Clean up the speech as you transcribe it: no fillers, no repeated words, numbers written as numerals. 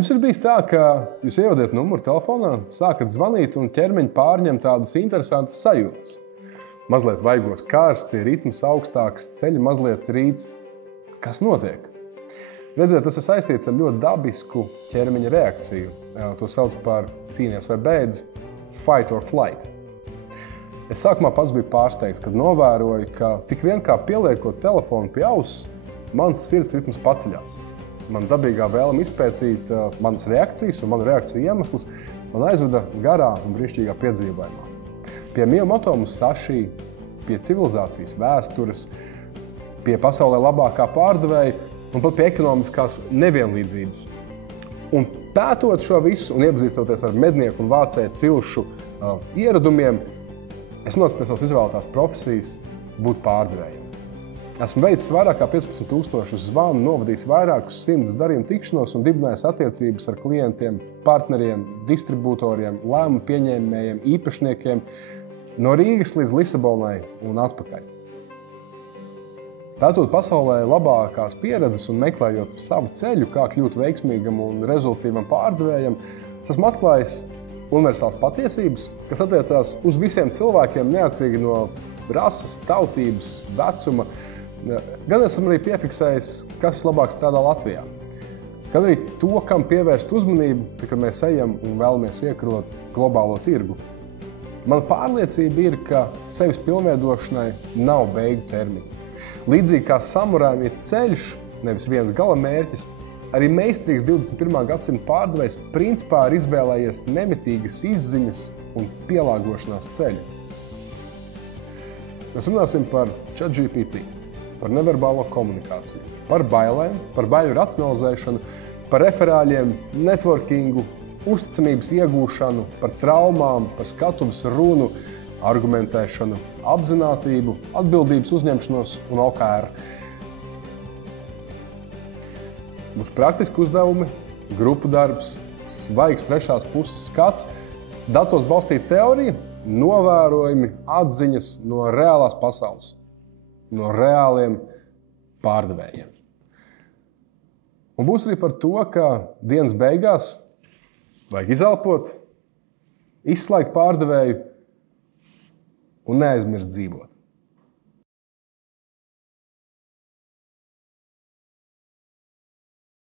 Jums ir bijis tā, ka jūs ievadiet numuru telefonā, sākat zvanīt un ķermeņi pārņem tādas interesantas sajūtas. Mazliet vaigos karsti, ritms augstāks, ceļi mazliet rīts. Kas notiek? Redziet, tas ir saistīts ar ļoti dabisku ķermeņa reakciju. To sauc par cīnies vai beidz, fight or flight. Es sākumā pats biju pārsteigts, kad novēroju, ka tik vien kā pieliekot telefonu pie auss, mans sirds ritms paceļās. Man dabīgā vēlme izpētīt manas reakcijas un manu reakciju iemeslus man aizveda garā un brīnišķīgā piedzīvojumā. Pie Miyamoto Musashi, pie civilizācijas vēstures, pie pasaulē labākā pārdevēja un pat pie ekonomiskās nevienlīdzības. Un pētot šo visu un iepazīstoties ar mednieku un vācēju cilšu ieradumiem, es nonācu pie savas izvēlētās profesijas būt pārdevējiem. Esmu veicis vairāk kā 15,000 zvanu, novadījis vairākus 100 darījumu tikšanos un dibinājis attiecības ar klientiem, partneriem, distribūtoriem, lēmumu pieņēmējiem, īpašniekiem no Rīgas līdz Lisabonai un atpakaļ. Pētot pasaulē labākās pieredzes un meklējot savu ceļu, kā kļūt veiksmīgam un rezultīvam pārdevējam, es esmu atklājis universālas patiesības, kas attiecās uz visiem cilvēkiem neatkarīgi no rases, tautības, vecuma. Gan esmu arī piefiksējis, kas labāk strādā Latvijā. Gan arī to, kam pievērst uzmanību, tad, kad mēs ejam un vēlamies iekarot globālo tirgu. Mana pārliecība ir, ka sevis pilnveidošanai nav beigu termiņa. Līdzīgi kā samurājiem ir ceļš, nevis viens gala mērķis, arī meistarīgs 21. gadsimta pārdevējs principā ir izvēlējies nemitīgas izziņas un pielāgošanās ceļu. Mēs runāsim par ChatGPT, par neverbālo komunikāciju, par bailēm, par baiļu racionalizēšanu, par referāļiem, networkingu, uzticamības iegūšanu, par traumām, par skatuves runu, argumentēšanu, apzinātību, atbildības uzņemšanos un OKR. Būs praktiski uzdevumi, grupu darbs, svaigs trešās puses skats, datos balstīta teorija, novērojumi, atziņas no reālās pasaules, no reāliem pārdevējiem. Un būs arī par to, ka dienas beigās vajag izelpot, izslēgt pārdevēju un neaizmirst dzīvot.